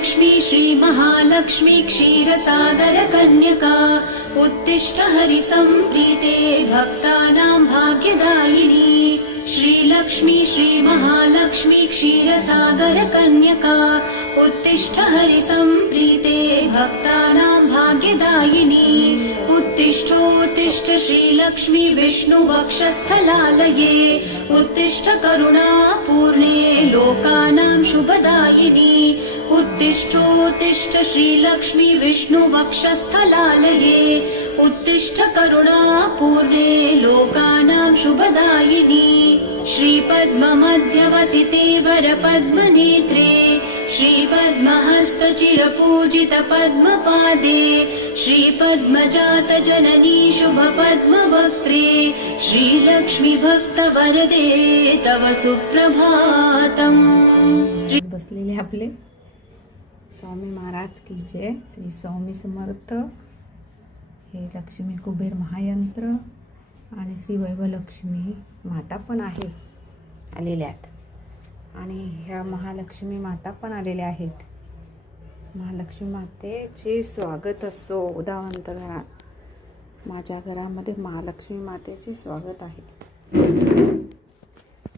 श्रीलक्ष्मी श्रीमहालक्ष्मी क्षीरसागरकन्यका उत्तिष्ठ हरिसम्प्रीते भक्तानां भाग्यदायिनी। श्रीलक्ष्मी श्रीमहालक्ष्मी क्षीरसागरकन्यका उत्तिष्ठ हरिसम्प्रीते भक्तानां भाग्यदायिनी। उत्तिष्ठोत्तिष्ठ श्रीलक्ष्मी विष्णुवक्षस्थलालये उत्तिष्ठ करुणापूर्णे लोकानां शुभदायिनी। उत्तिष्ठोत्तिष्ठ श्रीलक्ष्मी विष्णुवक्षस्थलालये उत्तिष्ठ करुणापूर्णे लोकानां शुभदायिनी। श्रीपद्ममध्यवसिते वरपद्मनेत्रे श्रीपद्महस्तचिरपूजितपद्मपादे श्रीपद्मजातजननी शुभपद्मवक्त्रे श्रीलक्ष्मी भक्तवरदे तव सुप्रभातम्। बसलेले आपले स्वामी महाराज की जय। श्री स्वामी समर्थ। हे लक्ष्मी कुबेर महायंत्र आणि श्री वैभवलक्ष्मी माता पण आहे आलेल्या आहेत आणि ह्या महालक्ष्मी माता पण आलेल्या आहेत। महालक्ष्मी मातेचे स्वागत असो उदावंत घरात। माझ्या घरामध्ये महालक्ष्मी मातेचे स्वागत आहे।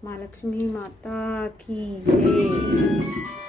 महालक्ष्मी माता की जय।